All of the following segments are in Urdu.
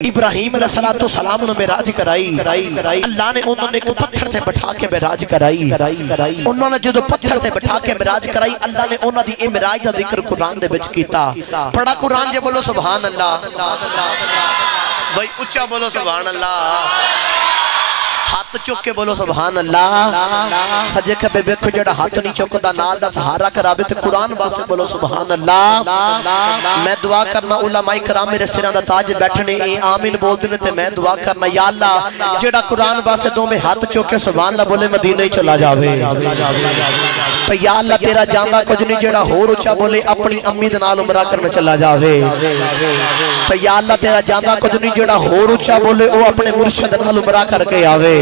ابراہیم علیہ السلام نے معراج کرائی، اللہ نے انہوں نے پتھر تے بٹھا کے معراج کرائی، انہوں نے جدو پتھر تے بٹھا کے معراج کرائی اللہ نے انہوں دی اے معراج دا ذکر قرآن دے وچ کیتا۔ پڑھا قرآن جے بولو سبحان اللہ، بھائی اچھا بولو سبحان اللہ، ہاتھ چک کے بولو سبحان اللہ، سجے کھبے بیکھو جڑا ہاتھ نہیں چکدا نال دا سہارا کرابے تے قرآن واسطے بولو سبحان اللہ۔ میں دعا کرنا علماء کرام میرے سراں دا تاج بیٹھنے اے آمین بول دینے تے میں دعا کرنا یا اللہ جڑا قرآن واسطے دو میں ہاتھ چک کے سبحان اللہ بولے مدینہ ہی چلا جاوے، تے یا اللہ تیرا جاندا کچھ نہیں جڑا ہور اچھا بولے اپنی امی دے نال عمرہ کرنا چلا جاوے، تے یا اللہ تیرا جاندا کچھ نہیں جڑا ہور اچھا بولے او اپنے مرشد نال عمرہ کر کے آوے،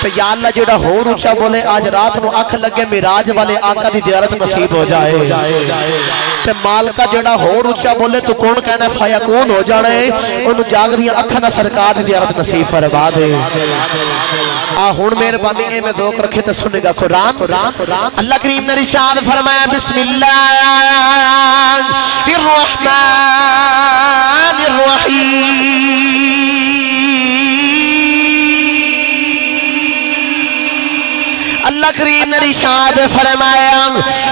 تو یا اللہ جڑا ہور اچھا بولے آج رات نو اکھ لگے معراج والے آقا دی زیارت نصیب ہو جائے، تے مالکہ جڑا ہور اچھا بولے تو کون کہنا فیکون ہو جانے انہوں جاگ رہی اکھا نہ سرکار دی زیارت نصیب فرما دے۔ ہون مہربانی اے میں ذوق رکھے تے سنے گا قرآن۔ اللہ کریم نے ارشاد فرمایا بسم اللہ الرحمن الرحیم، اللہ کریم نے ارشاد فرمایا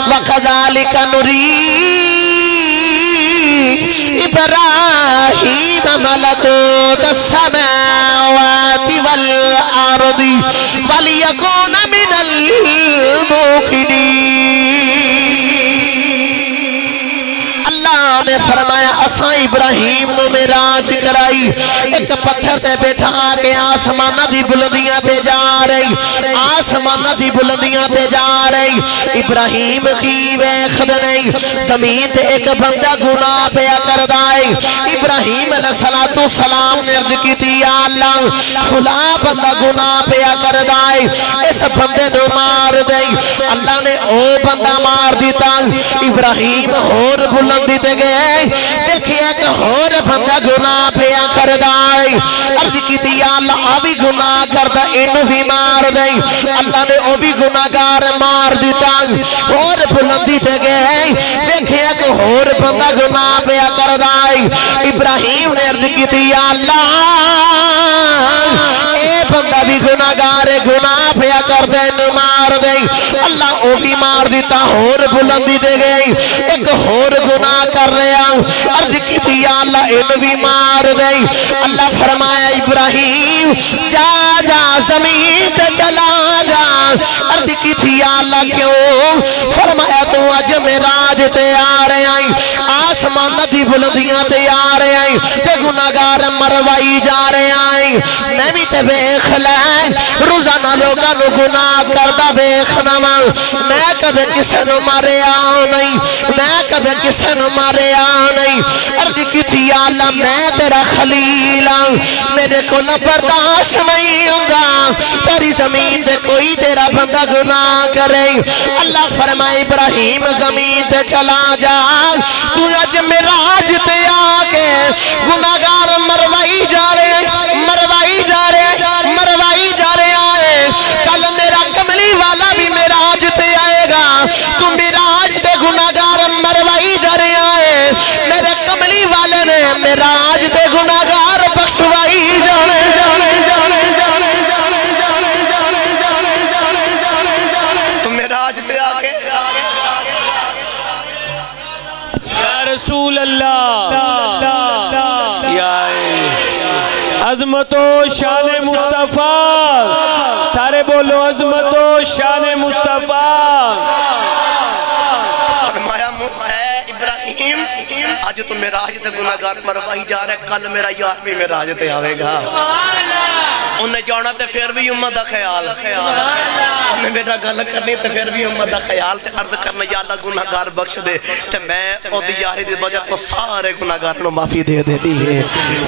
وَقَذَلِكَ نُرِي إِبْرَاهِيمَ مَلَكُوتَ السَّمَاوَاتِ وَالْأَرْضِ وَلِيَكُونَ مِنَ الْمُوقِنِينَ۔ اللہ نے فرمایا اساں ابراہیم نو معراج کرائی، ایک پتھر تے بیٹھا کے آسمانہ دی بلندیاں تے جا رہی، آسمانہ دی بلندیاں تے جا رہی، ابراہیم کی ویخد نہیں، زمین تے ایک بندہ گناہ پیا کردائی، ابراہیم علیہ السلام نے عرض کی تھی یا اللہ فلا بندہ گناہ پیا کردائی، اس بندے نو مار دئی، اللہ نے او بندہ مار دیتا، ابراہیم ہور بلندی تے گئے، دیکھئے کہ ہور بندہ گناہ پیا کردائی، عرض کی تھی یا اللہ آوی گناہ کردہ انہوں بھی مار دئی، اللہ نے او بھی گناہگار مار دیتا، اور بلندی تے گئے دیکھے کہ اور بندہ گناہ پیا کردائی، ابراہیم نے عرض کی تھی یا اللہ اے بندہ بھی گناہگار گناہ پیا کردے انہوں مار دئی، اللہ او بھی مار دیتا، اور بلندی تے گئی ایک اور گناہ کر رہا، عرض کی تھی یا اللہ انہوں بھی مار دئی، اللہ فرمایا ابراہیم جا جا زمین تے چلا جا، عرض کی تھی یا اللہ کیوں، فرمایا تو آج معراج تے آ رہے آئیں، آسمانہ دی بلندیاں تے آ رہے آئیں، تے گناہگار مروائی جا رہے آئیں، میں بھی تے بیخ لائیں روزانہ لوگاں نو گناہ کردہ بیخ نمان، میں کدے کسے نو مارے آؤں نہیں، میں کدے کسے نو مارے آؤں نہیں، عرض کی تھی یا اللہ میں تیرا خلیل آؤں، میرے کو برداشت نہیں ہوگا تیری زمین تے کوئی تیرا بندہ گناہ کرے، اللہ فرمائے ابراہیم زمین تے چلا جا، تو اج معراج تے آکے گناہگار مروائی جا رہے مروائی جا رہے مروائی جا رہے آئے، کل میرا کملی والا بھی معراج تے آئے گا، تو معراج تے گناہگار مروائی جا رہے آئے، میرے کملی والے نے معراج تے گناہگار بخشوائی جانے رسول اللہ یا عظمت و شان مصطفیٰ، سارے بولو عظمت و شان مصطفیٰ۔ فرمایا اے ابراہیم آج تو معراج تے گناہگار مروائی جا رہے، کل میرا یار بھی معراج تے آوے گا، انہیں جانا تے پھر بھی امت دا خیال، انہیں میرا گل کرنی تے پھر بھی امت دا خیال، تے عرض کرنا یا اللہ گناہگار بخش دے، تے میں او دی یاری دی وجہ تو سارے گناہگار نو معافی دے دی ہے،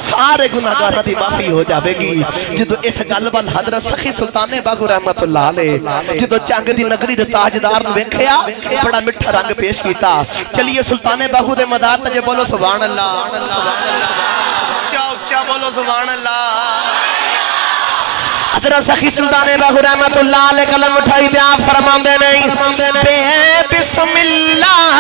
سارے گناہگار دی معافی ہو جاوے گی۔ جدو اس گل وال حضرت سخی سلطان باغو رحمت اللہ علیہ جدو چنگ دی نگری دے تاجدار نو ویکھیا بڑا مٹھا رنگ پیش کیتا، چلیے سلطان باغو دے مدار تجھے بولو سبحان اللہ، اچھا اچھا بولو سبحان اللہ۔ حضرت سخی سلطان باغو رحمت اللہ علیہ قلم اٹھائی دے آپ فرمان دے نہیں بے بسم اللہ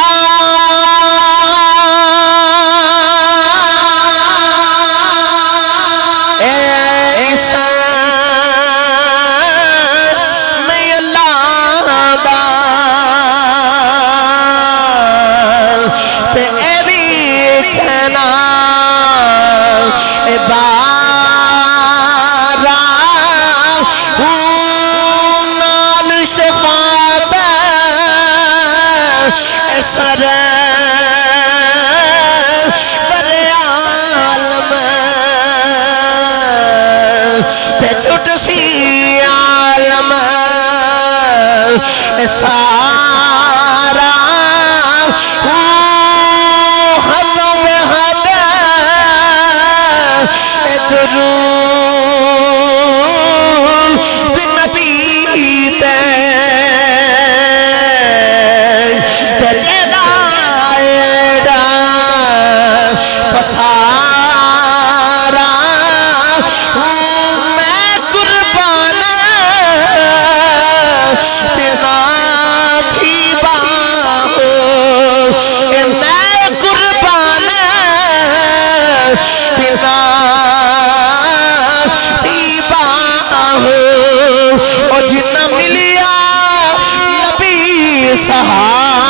سارا حد بحد درود نبی تے تجلا ایڈا پسارا میں قربان تینا تھی باہو میں قربان تینا تھی باہو اور جنہ ملیا نبی صحابہ